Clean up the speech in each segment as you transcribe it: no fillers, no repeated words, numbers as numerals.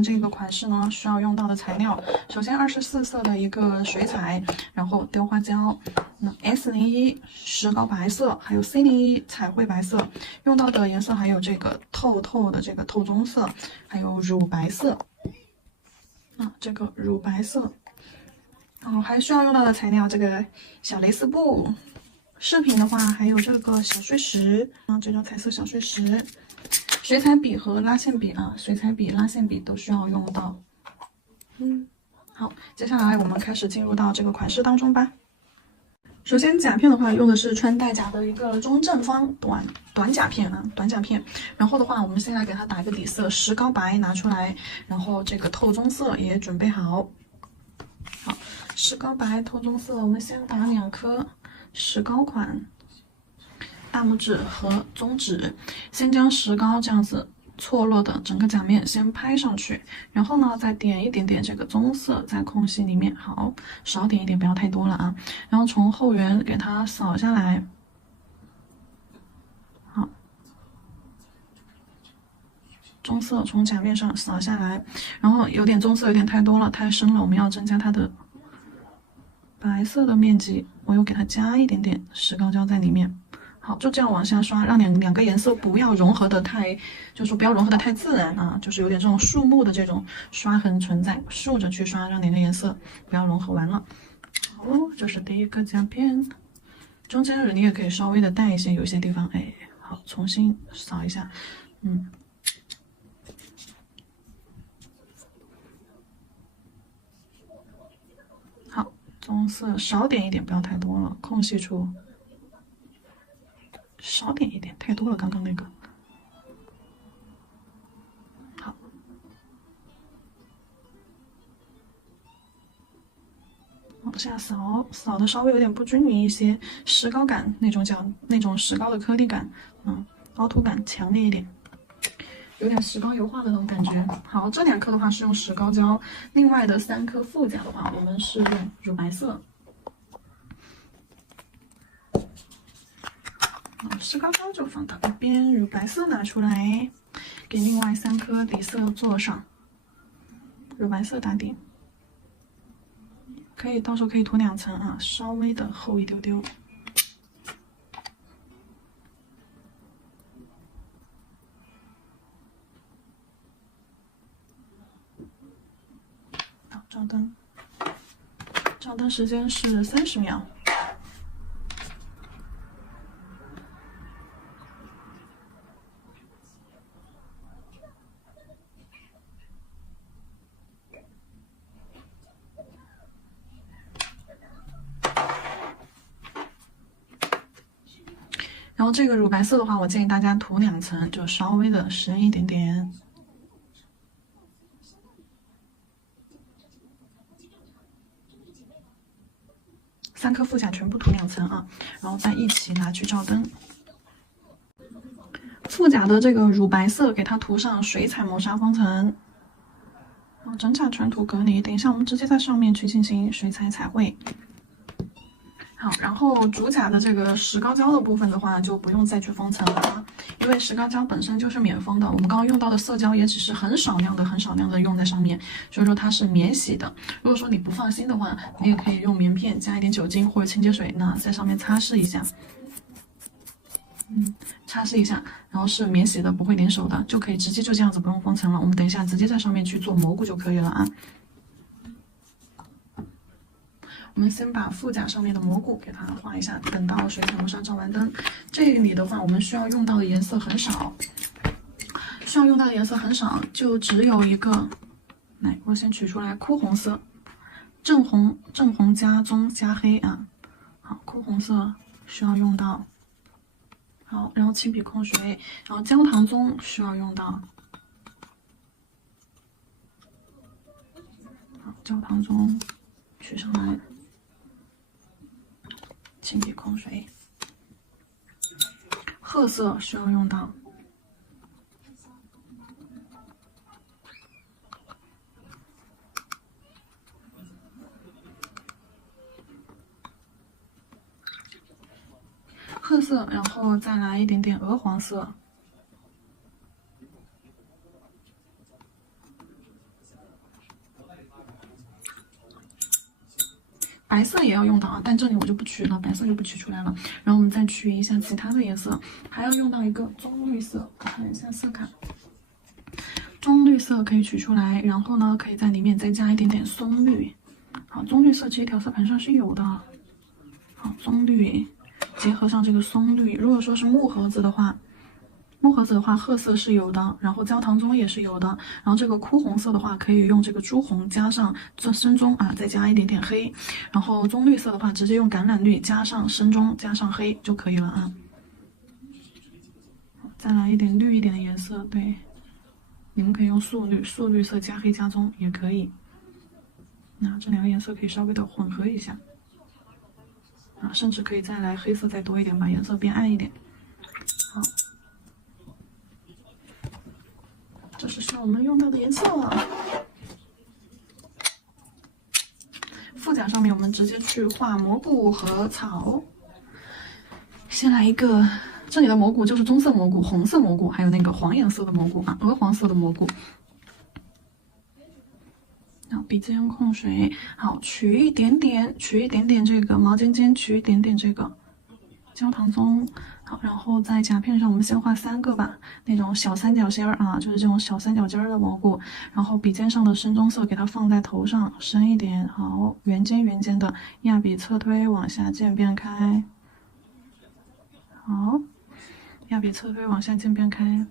这个款式呢，需要用到的材料，首先24色的一个水彩，然后雕花胶，S01石膏白色，还有C01彩绘白色，用到的颜色还有这个透透的这个透棕色，还有乳白色，这个乳白色，还需要用到的材料，这个小蕾丝布，饰品的话还有这个小碎石，这种彩色小碎石。水彩笔和拉线笔水彩笔、拉线笔都需要用到。好，接下来我们开始进入到这个款式当中吧。首先甲片的话，用的是穿戴甲的一个中正方短甲片短甲片。然后的话，我们先来给它打一个底色，石膏白拿出来，然后这个透棕色也准备好。好，石膏白、透棕色，我们先打2颗石膏款。大拇指和中指，先将石膏这样子错落的整个甲面先拍上去，然后呢再点一点点这个棕色在空隙里面，好，少点一点，不要太多了啊。然后从后缘给它扫下来，好，棕色从甲面上扫下来，然后有点棕色有点太多了，太深了，我们要增加它的白色的面积，我又给它加一点点石膏胶在里面。好，就这样往下刷，让两个颜色不要融合的太，就是说不要融合的太自然就是有点这种树木的这种刷痕存在，竖着去刷，让两个颜色不要融合完了。好，这是第一个甲片，中间你也可以稍微的带一些，有些地方，好，重新扫一下，好，棕色少点一点，不要太多了，空隙处。少点一点，太多了，刚刚那个。好，往下扫，扫的稍微有点不均匀一些，石膏感那种石膏的颗粒感，凹凸感强烈一点，有点石膏油画的那种感觉。好，这2颗的话是用石膏胶，另外的3颗副甲的话，我们是用乳白色。石膏胶就放到一边，乳白色拿出来，给另外3颗底色做上。乳白色打底，到时候可以涂2层稍微的厚一丢丢。好，照灯，照灯时间是30秒。然后这个乳白色的话，我建议大家涂2层，就稍微的深一点点。3颗副甲全部涂2层然后再一起拿去照灯。副甲的这个乳白色给它涂上水彩磨砂封层，然后整甲全涂隔离。等一下我们直接在上面去进行水彩彩绘。好，然后主甲的这个石膏胶的部分的话，就不用再去封层了因为石膏胶本身就是免封的。我们刚刚用到的色胶也只是很少量的用在上面，所以说它是免洗的。如果说你不放心的话，你也可以用棉片加一点酒精或者清洁水，在上面擦拭一下。擦拭一下，然后是免洗的，不会粘手的，就可以直接就这样子不用封层了。我们等一下直接在上面去做蘑菇就可以了我们先把副甲上面的蘑菇给它画一下，等到水彩磨砂照完灯。这里的话，我们需要用到的颜色很少，就只有一个。来，我先取出来枯红色，正红加棕加黑好，枯红色需要用到。好，然后亲笔控水，然后焦糖棕需要用到。好，焦糖棕取上来。亲笔控水，褐色需要用到，褐色，然后再来一点点鹅黄色，白色也要用到啊，但这里我就不取了，白色就不取出来了。然后我们再取一下其他的颜色，还要用到一个棕绿色，看一下色卡。棕绿色可以取出来，然后呢，可以在里面再加一点点松绿。好，棕绿色其实调色盘上是有的。好，棕绿结合上这个松绿，如果说是木盒子的话，褐色是有的，然后焦糖棕也是有的，然后这个枯红色的话，可以用这个朱红加上这深棕啊，再加一点点黑，然后棕绿色的话，直接用橄榄绿加上深棕加上黑就可以了啊。再来一点绿一点的颜色，对，你们可以用素绿色加黑加棕也可以。那这两个颜色可以稍微的混合一下啊，甚至可以再来黑色再多一点，把颜色变暗一点。好。这是需要我们用到的颜色。副甲上面我们直接去画蘑菇和草。先来一个，这里的蘑菇就是棕色蘑菇、红色蘑菇，还有那个黄颜色的蘑菇啊，鹅黄色的蘑菇。好，笔尖控水，好，取一点点这个毛尖尖，取一点点这个焦糖棕。好，然后在甲片上，我们先画3个吧，那种小三角形啊，就是这种小三角尖的蘑菇。然后笔尖上的深棕色给它放在头上，深一点。好，圆尖的，压笔侧推往下渐变开。好，压笔侧推往下渐变开。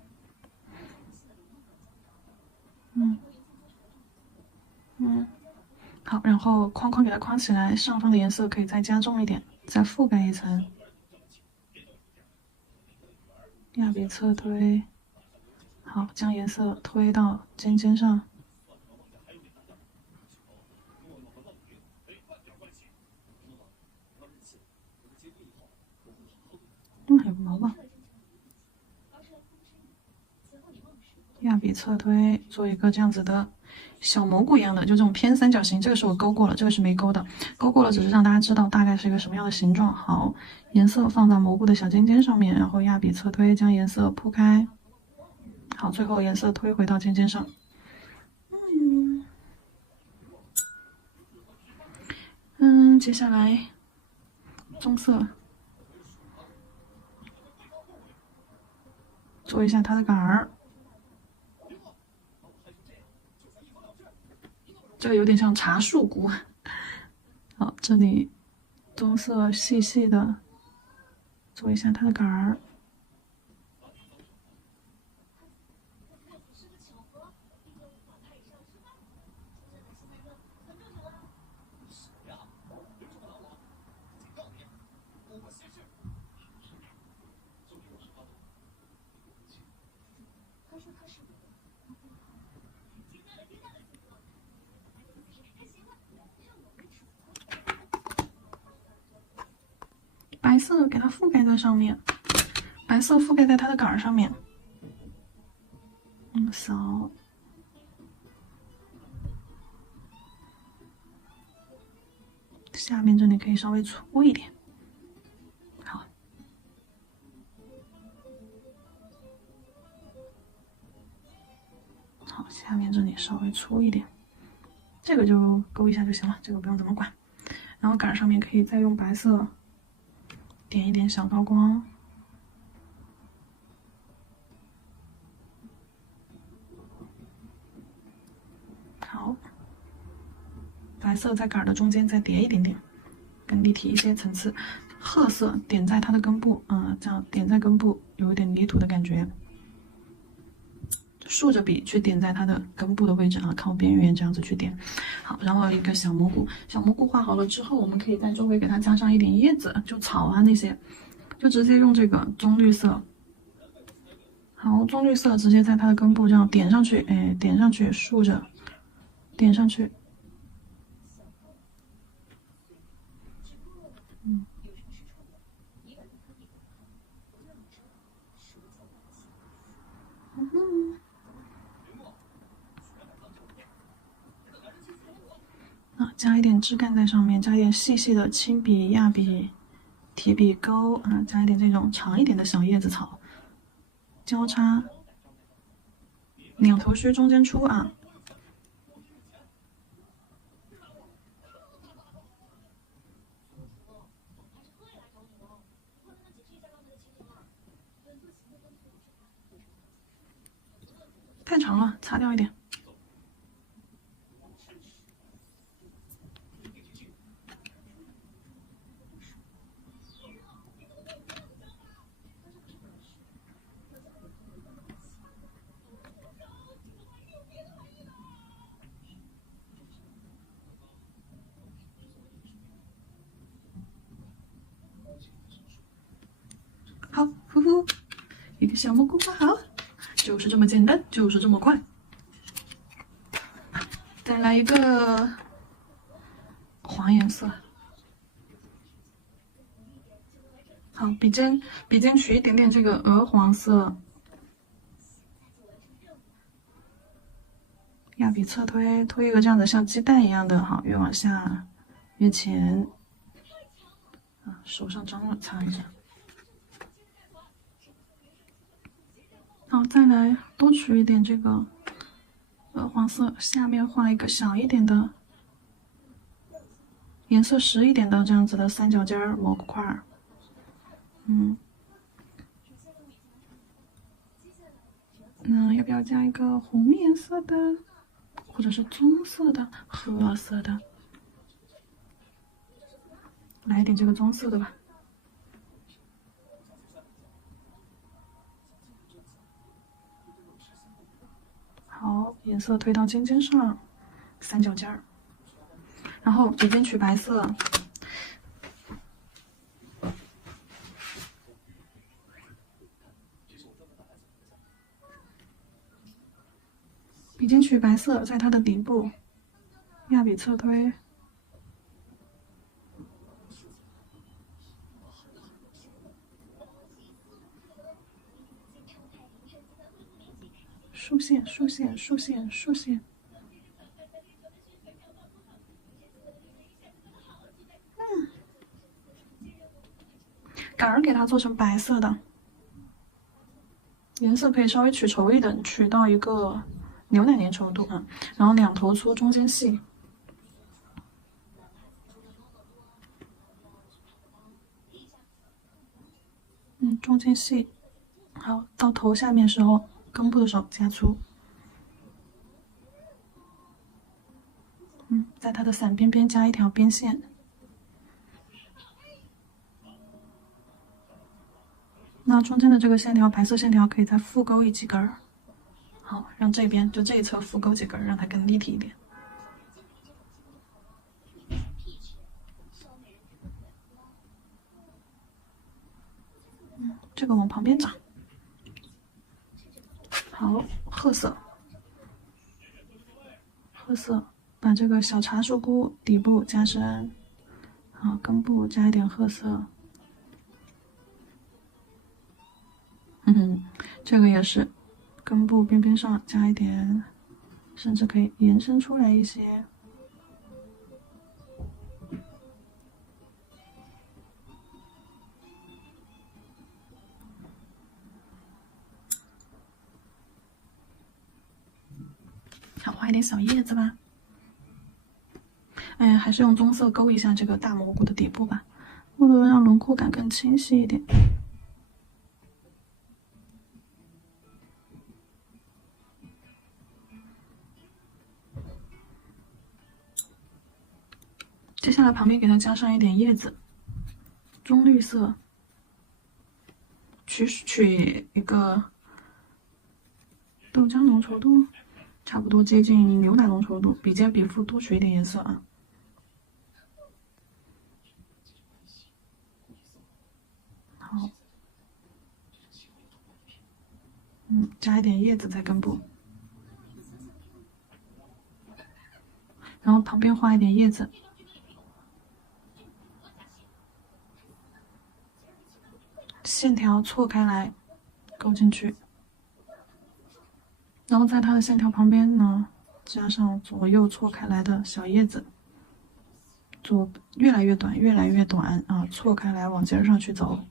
好，然后框框给它框起来，上方的颜色可以再加重一点，再覆盖一层。压笔侧推，好，将颜色推到尖尖上。还有毛毛。压笔侧推，做一个这样子的小蘑菇一样的，就这种偏三角形。这个是我勾过了，这个是没勾的。勾过了只是让大家知道大概是一个什么样的形状。好，颜色放在蘑菇的小尖尖上面，然后压笔侧推，将颜色铺开。好，最后颜色推回到尖尖上。接下来棕色，做一下它的杆儿。这个有点像茶树菇。好，这里棕色细细的，做一下它的杆儿。白色给它覆盖在上面，白色覆盖在它的杆上面。扫。下面这里可以稍微粗一点。好。好，下面这里稍微粗一点，这个就勾一下就行了，这个不用怎么管。然后杆上面可以再用白色点一点小高光。好，白色在杆的中间再叠一点点，更立体一些层次。褐色点在它的根部，这样点在根部有一点泥土的感觉。竖着笔去点在它的根部的位置啊，靠边缘这样子去点。好，然后一个小蘑菇，小蘑菇画好了之后，我们可以在周围给它加上一点叶子，就草啊那些，就直接用这个棕绿色。好，棕绿色直接在它的根部这样点上去，哎，点上去，竖着点上去。加一点枝干在上面，加一点细细的亲笔、压笔、提笔钩啊，加一点这种长一点的小叶子草，交叉，两头须中间出啊。长了，擦掉一点。好，呼呼，一个小蘑菇画好，就是这么简单，就是这么快。再来一个黄颜色，好，笔尖取一点点这个鹅黄色，压笔侧推，推一个这样的像鸡蛋一样的，好，越往下越浅。啊，手上脏了，擦一下。好，再来多取一点这个黄色，下面画一个小一点的，颜色实一点的这样子的三角尖模块儿。那要不要加一个红颜色的，或者是棕色的、褐色的？来一点这个棕色的吧。好，颜色推到尖尖上，三角尖儿。然后笔尖取白色，笔尖取白色，在它的底部，压笔侧推，竖线，竖线，竖线，竖线。杆儿给它做成白色的，颜色可以稍微取稠一点，取到一个牛奶粘稠度啊，然后两头粗，中间细。中间细。好，到头下面时候，根部的时候加粗。在它的伞边边加一条边线。那中间的这个线条，白色线条可以再复勾几根儿。好，让这边就这一侧复勾几根儿，让它更立体一点。这个往旁边长。好，褐色，褐色，把这个小茶树菇底部加深。好，根部加一点褐色。这个也是，根部边边上加一点，甚至可以延伸出来一些。好，画一点小叶子吧。哎，还是用棕色勾一下这个大蘑菇的底部吧，为了让轮廓感更清晰一点。接下来旁边给它加上一点叶子，棕绿色，取一个豆浆浓稠度，差不多接近牛奶浓稠度，笔尖笔腹多取一点颜色啊。好，加一点叶子在根部，然后旁边画一点叶子。线条错开来，勾进去，然后在它的线条旁边呢，加上左右错开来的小叶子，越来越短，越来越短啊，错开来往尖上去走。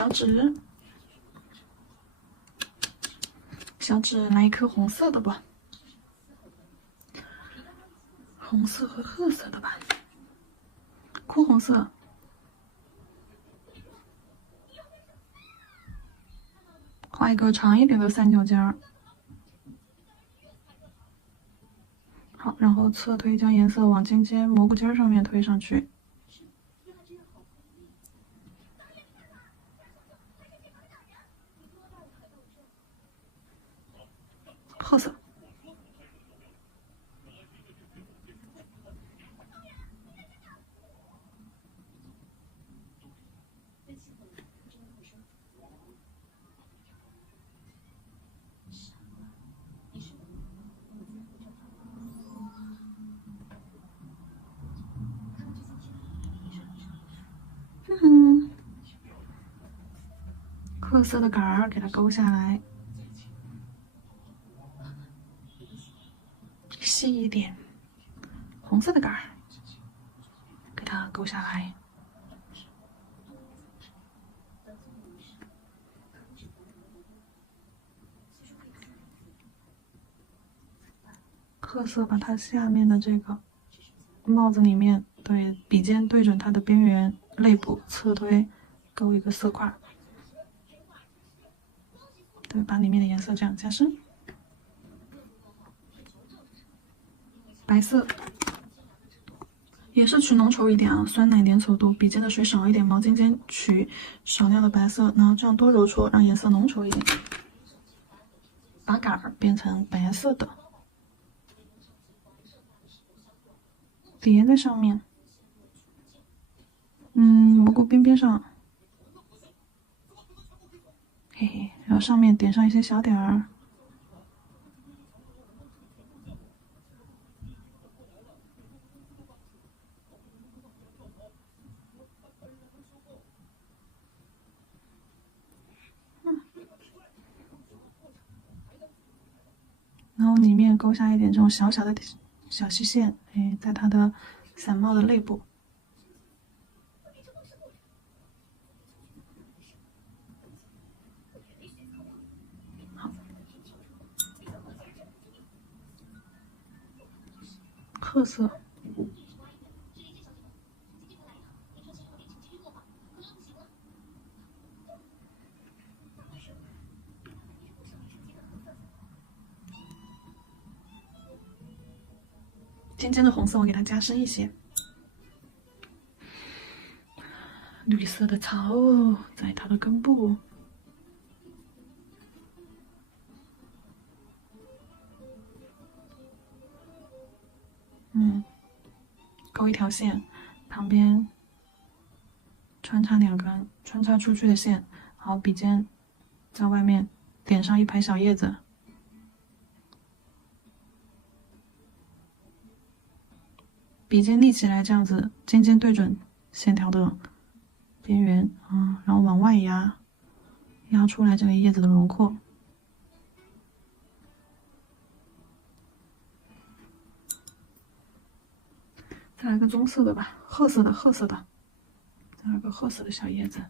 小纸，小纸来一颗红色的吧，红色和褐色的吧，哭红色。画一个长一点的三角尖儿。好，然后侧推将颜色往尖尖蘑菇尖上面推上去。褐色。褐色的杆儿给它勾下来，细一点。红色的杆儿给它勾下来。褐色把它下面的这个帽子里面，对笔尖对准它的边缘肋部侧推，勾一个色块。对，把里面的颜色这样加深。白色也是取浓稠一点啊，酸奶粘稠度，笔尖的水少一点，毛尖尖取少量的白色，然后这样多揉搓，让颜色浓稠一点。把杆儿变成白色的，叠在上面。蘑菇边边上，嘿嘿，然后上面点上一些小点儿。然后里面勾下一点这种小小的小细线，哎，在它的伞帽的肋部。好，褐色。尖尖的红色我给它加深一些。绿色的草在它的根部。勾一条线，旁边穿插2根穿插出去的线，好，笔尖在外面点上一排小叶子。笔尖立起来，这样子尖尖对准线条的边缘然后往外压，压出来这个叶子的轮廓。再来个棕色的吧，褐色的，再来个褐色的小叶子。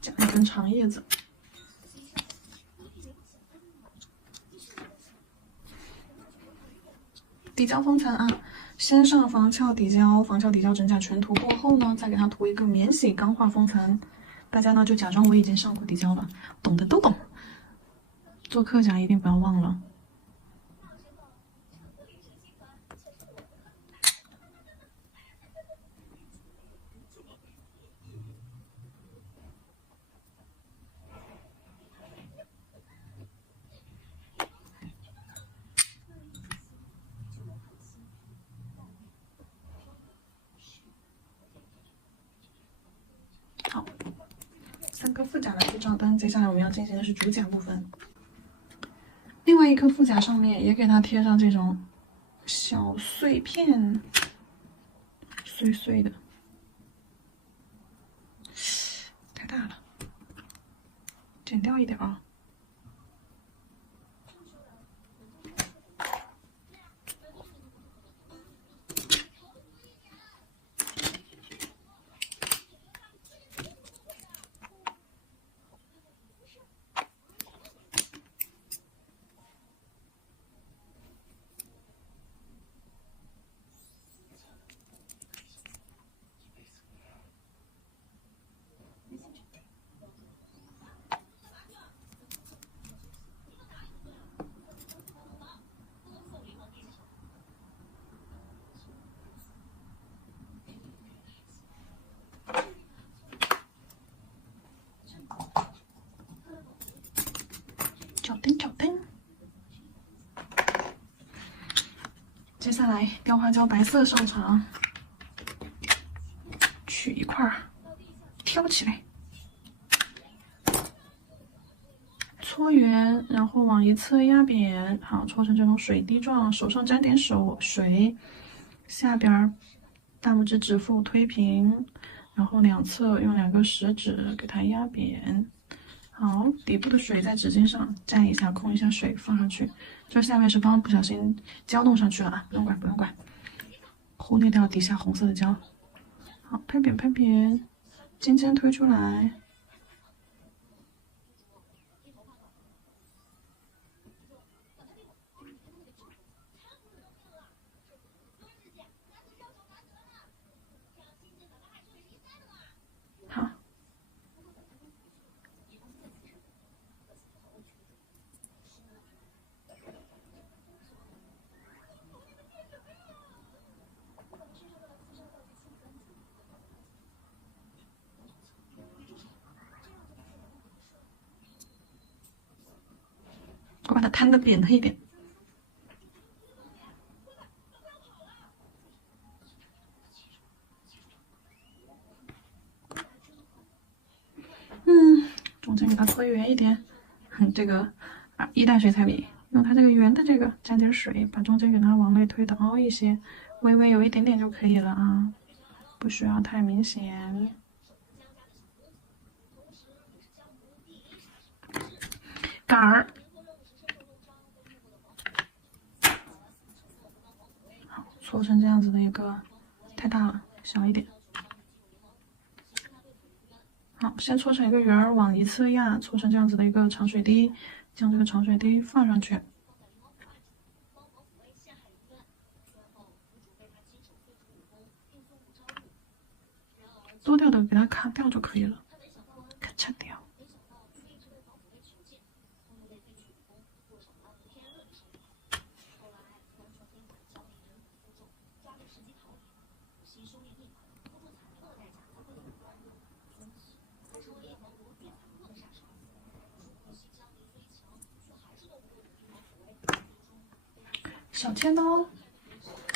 加一根长叶子。底胶封层啊，先上防翘底胶，防翘底胶整甲全涂过后呢，再给它涂一个免洗钢化封层。大家呢就假装我已经上过底胶了，懂的都懂。做课甲一定不要忘了。3颗副甲的对照灯，接下来我们要进行的是主甲部分。另外一颗副甲上面也给它贴上这种小碎片，碎碎的，太大了，剪掉一点啊。脚蹬。接下来雕花胶白色上场，取一块挑起来，搓圆，然后往一侧压扁，好，搓成这种水滴状，手上沾点水，下边大拇指指腹推平，然后两侧用2个食指给它压扁。好，底部的水在纸巾上蘸一下，控一下水，放上去。这下面是刚刚不小心胶弄上去了啊，不用管，不用管，忽略掉底下红色的胶。好，拍扁拍扁，尖尖推出来。好。我把它摊的扁了一点。中间给它搓圆一点。这个1代水彩笔用它这个圆的这个沾点水，把中间给它往内推的凹一些，微微有一点点就可以了啊，不需要太明显。杆儿。好，搓成这样子的一个，太大了，小一点。好，先搓成一个圆儿，往一侧压，搓成这样子的一个长水滴，将这个长水滴放上去。多掉的给它卡掉就可以了，咔嚓掉。小切刀，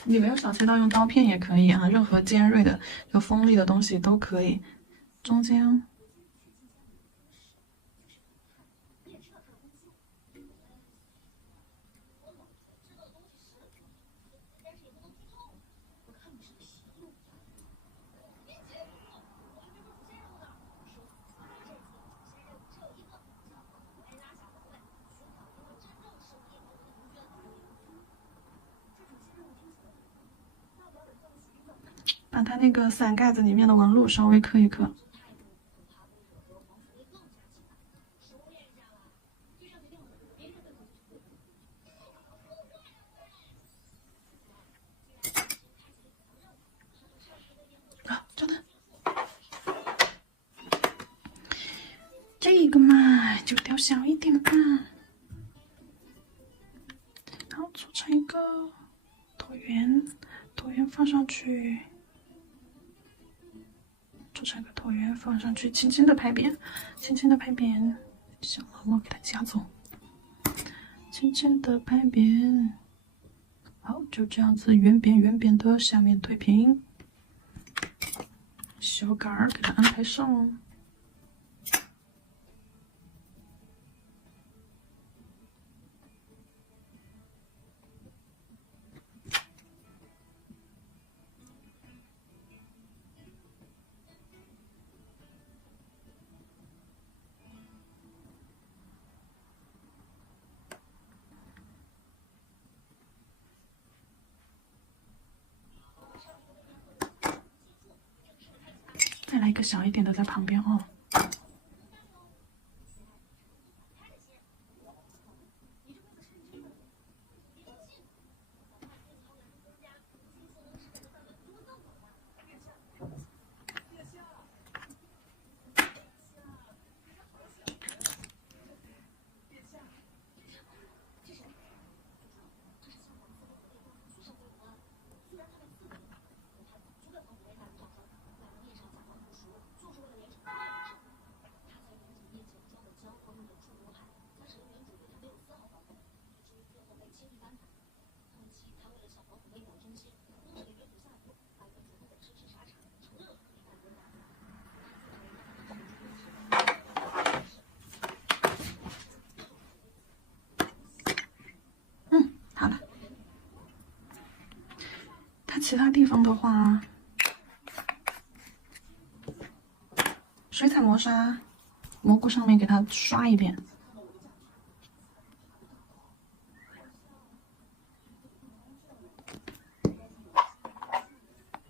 你没有小切刀，用刀片也可以啊，任何尖锐的、有锋利的东西都可以。中间，把它那个伞盖子里面的纹路稍微刻一刻。真的，这个嘛就雕小一点吧。然后搓成一个椭圆，椭圆放上去。做成个椭圆放上去，轻轻的拍扁，轻轻的拍扁，小毛毛给它夹走，轻轻的拍扁。好，就这样子圆扁圆扁的，下面推平，小杆儿给它安排上。再来一个小一点的在旁边哦。好了，它其他地方的话，水彩磨砂蘑菇上面给它刷一遍。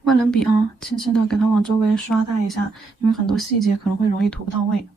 万能笔啊，轻轻的给它往周围刷大一下，因为很多细节可能会容易涂不到位。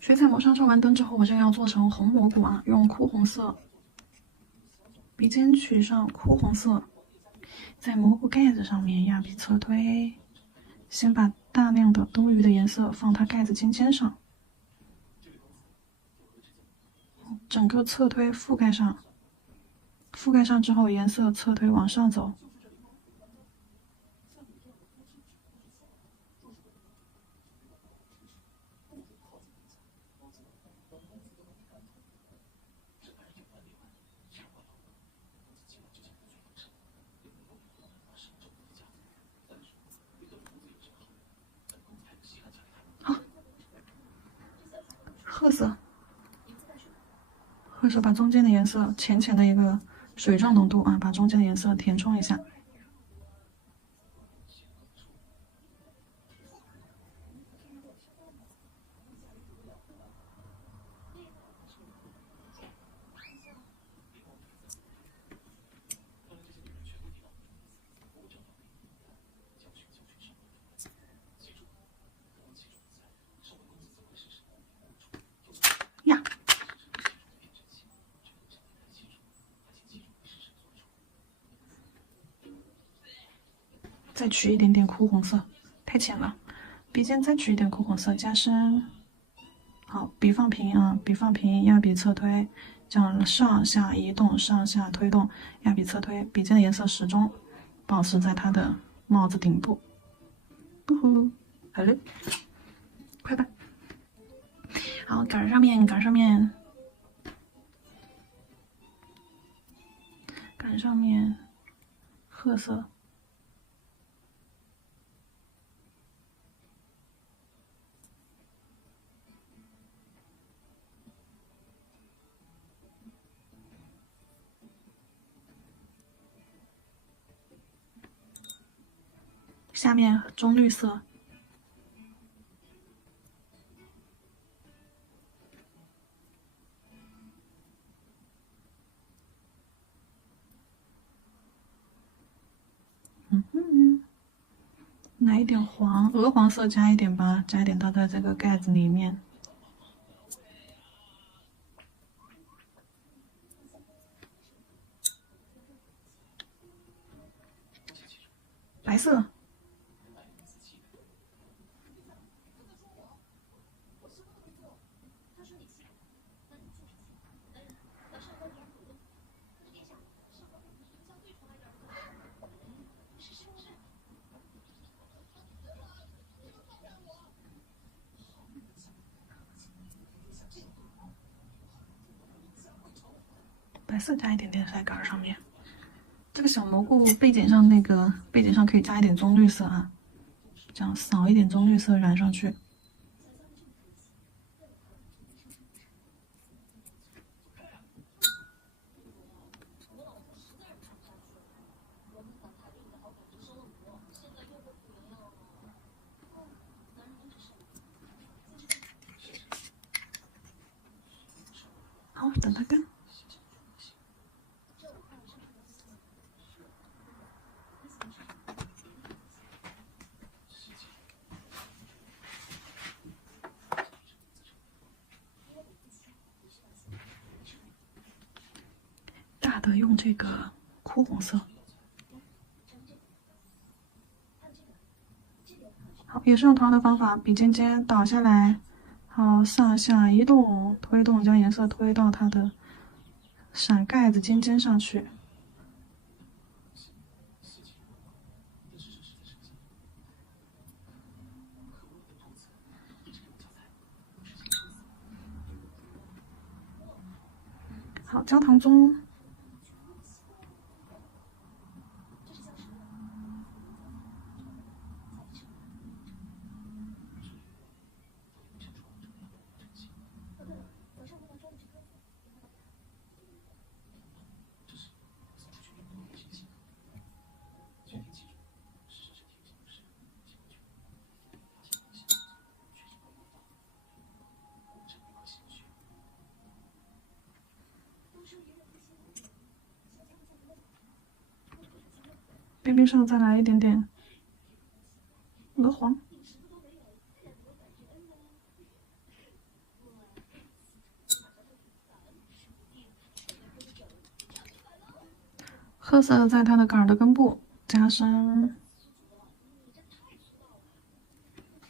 水彩磨砂上完灯之后，我这个要做成红蘑菇啊，用哭红色，鼻尖取上哭红色，在蘑菇盖子上面压笔侧推，先把大量的多余的颜色放它盖子尖尖上，整个侧推覆盖上，覆盖上之后颜色侧推往上走。褐色，褐色把中间的颜色浅浅的一个水状浓度啊，把中间的颜色填充一下。呀，再取一点点哭红色，太浅了。笔尖再取一点哭红色，加深。好，笔放平啊，笔放平，压笔侧推，这样上下移动，上下推动，压笔侧推，笔尖的颜色始终保持在它的帽子顶部。呼呼，好嘞，快吧。好，杆上面，杆上面，杆上面，褐色。下面棕绿色，奶一点黄，鹅黄色加一点吧，加一点到它这个盖子里面。白色。白色加一点点在杆上面。这个小蘑菇背景上可以加一点棕绿色啊，这样扫一点棕绿色染上去。好，等它干。大的用这个枯红色。好，也是用同样的方法，笔尖尖倒下来，好，上下移动，推动，将颜色推到它的闪盖子尖尖上去。好，焦糖棕。边边上再来一点点鹅黄。褐色在它的杆的根部加深，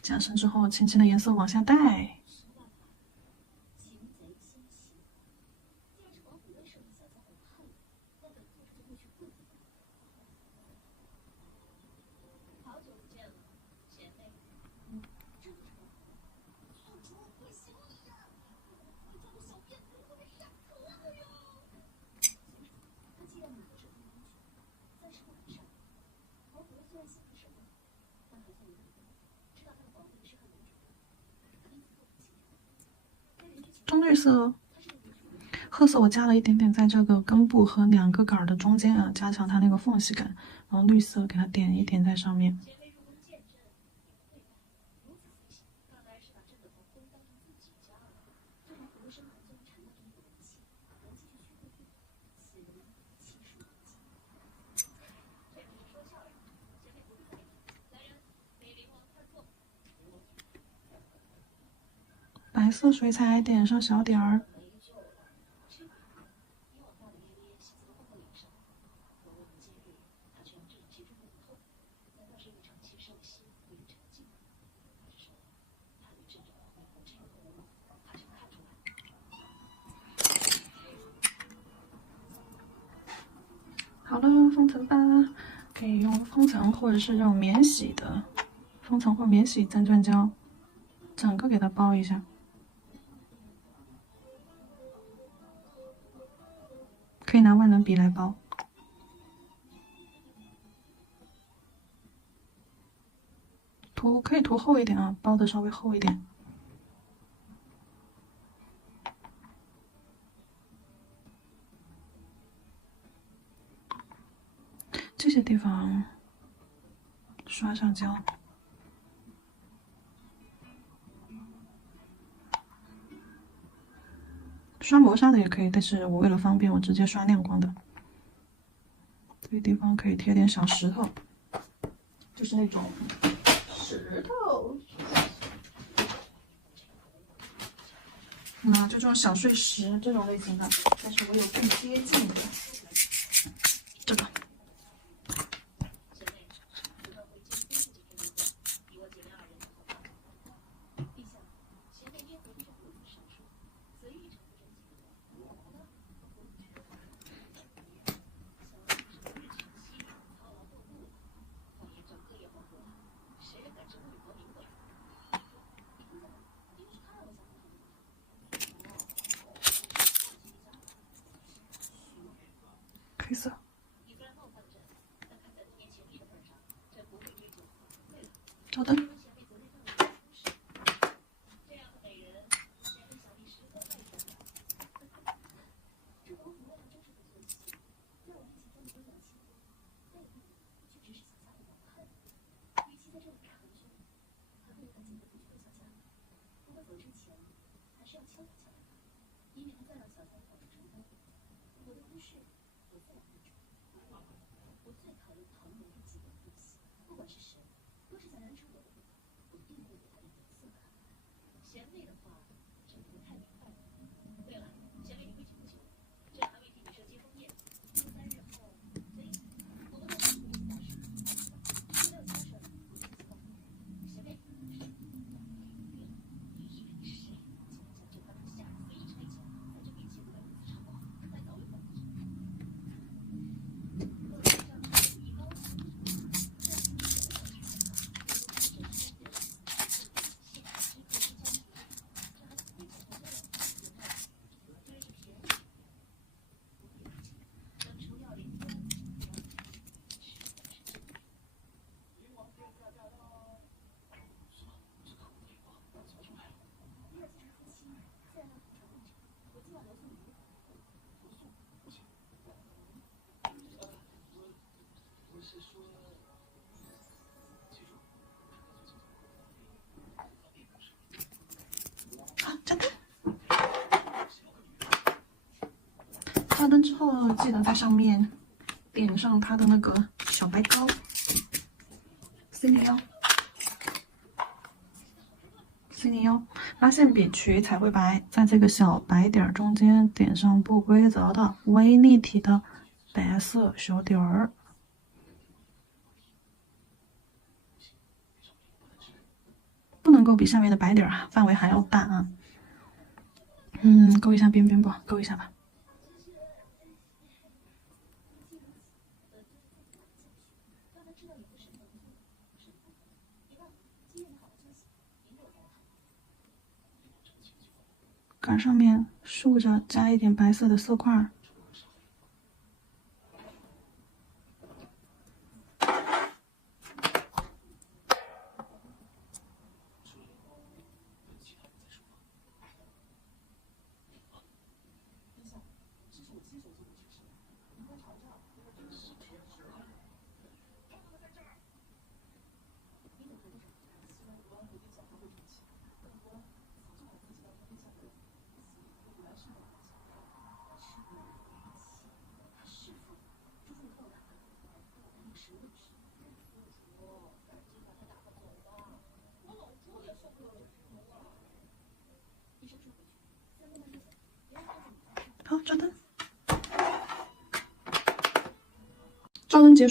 加深之后，轻轻的颜色往下带。棕绿色，褐色我加了一点点在这个根部和两个杆的中间啊，加强它那个缝隙感。然后绿色给它点一点在上面。白色水彩点上小点儿。好了，封层吧，可以用封层或者是这种免洗的封层或免洗增钻胶，整个给它包一下。可以拿万能笔来包，可以涂厚一点啊，包的稍微厚一点。这些地方刷上胶。刷磨砂的也可以，但是我为了方便，我直接刷亮光的。这个地方可以贴点小石头，就是那种头。就这种小碎石这种类型的，但是我有更接近的这个。黑色，照灯，好，照灯。照灯之后，记得在上面点上它的那个小白膏，C01。C01拉线笔取彩绘白，在这个小白点中间点上不规则的微立体的白色小点儿。不能够比下面的白点啊，范围还要大啊。勾一下边边吧，勾一下吧。杆上面竖着加一点白色的色块。好，照灯。照灯结束。